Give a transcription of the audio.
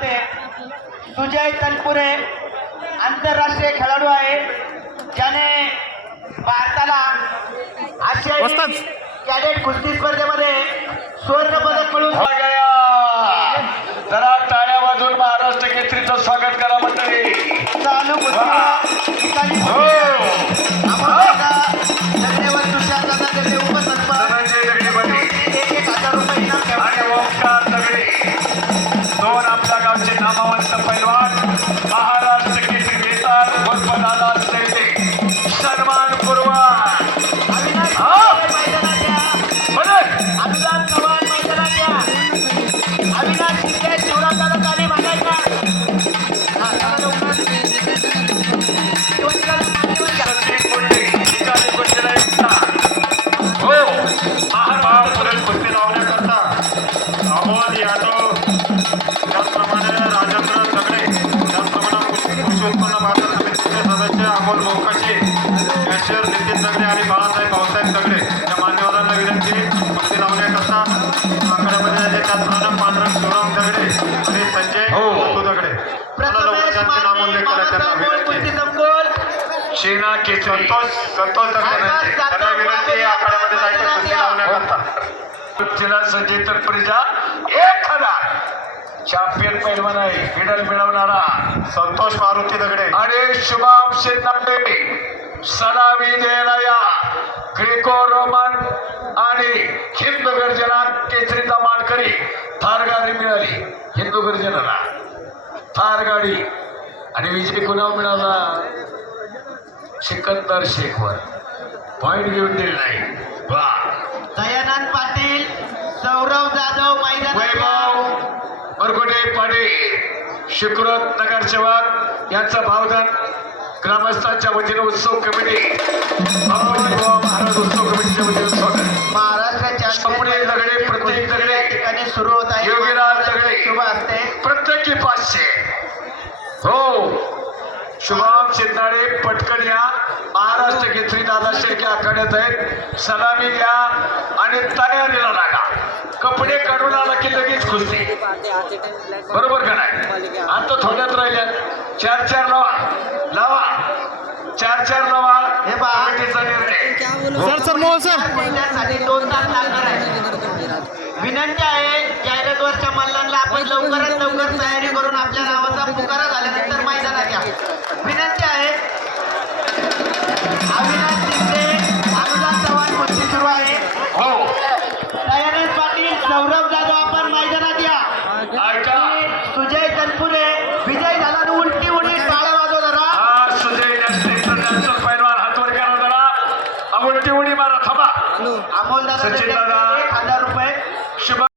सुजय तनपुरे आंतरराष्ट्रीय खेळाडू आहे, ज्याने भारताला आशियाई कॅडेट कुस्ती स्पर्धेमध्ये स्वर्ण पदक मिळवून जरा टाळ्या वाजवून महाराष्ट्र केसरीचं स्वागत करा मंडळी. चालू दोन आपल्या गावचे नामवंत पैलवान महाराष्ट्र केसरी घेतात दादा सन्मान नितीन दगडे आणि बाळासाहेब भाऊसाहेब दगडे या मान्यवरांना विनंती कुस्ती लावण्याकरता आखाड्यामध्ये त्याचप्रमाणे पांडुरंग शिवराम दगडे आणि संजय दगडे त्यांचे नामोल्लेख करायचा शेना के संतोष दगडे त्यांना विनंती आखाड्यामध्ये जायचं कुस्ती लावण्याकरता जिल्हा संजय तनपुरेचा 1000 चॅम्पियन पैलवान आहे, मेडल मिळवणारा संतोष मारुती दगडे आणि शुभम शेट्टी सलामी देणाऱ्या ग्रेको रोमन आणि हिंदू गर्जना केसरीचा मानकरी थार गाडी मिळाली. हिंदू गर्जनाला थार गाडी आणि विजय कुणावर मिळाला? सिकंदर शेखवर. पॉइंट घेऊन दिले नाही. वा दयानंद पाटील, सौरव जाधव, वैभव बरगुडे पाटील शुक्रत नगरसेवक यांचा भावदान ग्रामस्थांच्या वतीने उत्सव कमिटी महाराज उत्सव कमिटीच्या वतीने स्वागत. महाराष्ट्राच्या दगडे प्रत्येक दगडे ठिकाणी सुरू होत आहे. योगीराज दगडे शुभ असते प्रत्येकी 500. हो शुभम शिंदाडे पटकन या. महाराष्ट्र केसरी दादा शेळके आखाड्यात आहेत. सलामी घ्या आणि तयारीला लागा. कपडे काढून आला की लगेच कुस्ती. बरोबर का नाही? आता थोड्यात राहिल्या 4-4 लावा 4-4 लावा. हे पहा कमिटीचा निर्णय. त्यासाठी 2 तास लागणार आहे. विनंती आहे जाहिरातवरच्या मल्लांना आपण लवकरात लवकर तयारी करून आपल्या नावाचा पुकारा झाल्यानंतर मैदानात या. विनंती आहे. अविनाश शिंदे, अनुराग चव्हाण कुस्ती सुरू आहे. हो दयानंद पाटील, सौरभ जाधव आपण मैदानात या. ऐका सुजय तनपुरे विजय झाला आणि उलटी उडी टाळ्या वाजव जरा. हा सुजय इंटरनॅशनल पैलवान हातवर करा जरा. उलटी उडी मारा थांबा. अमोल दादा सचिन दादा. 1000 रुपये. शुभ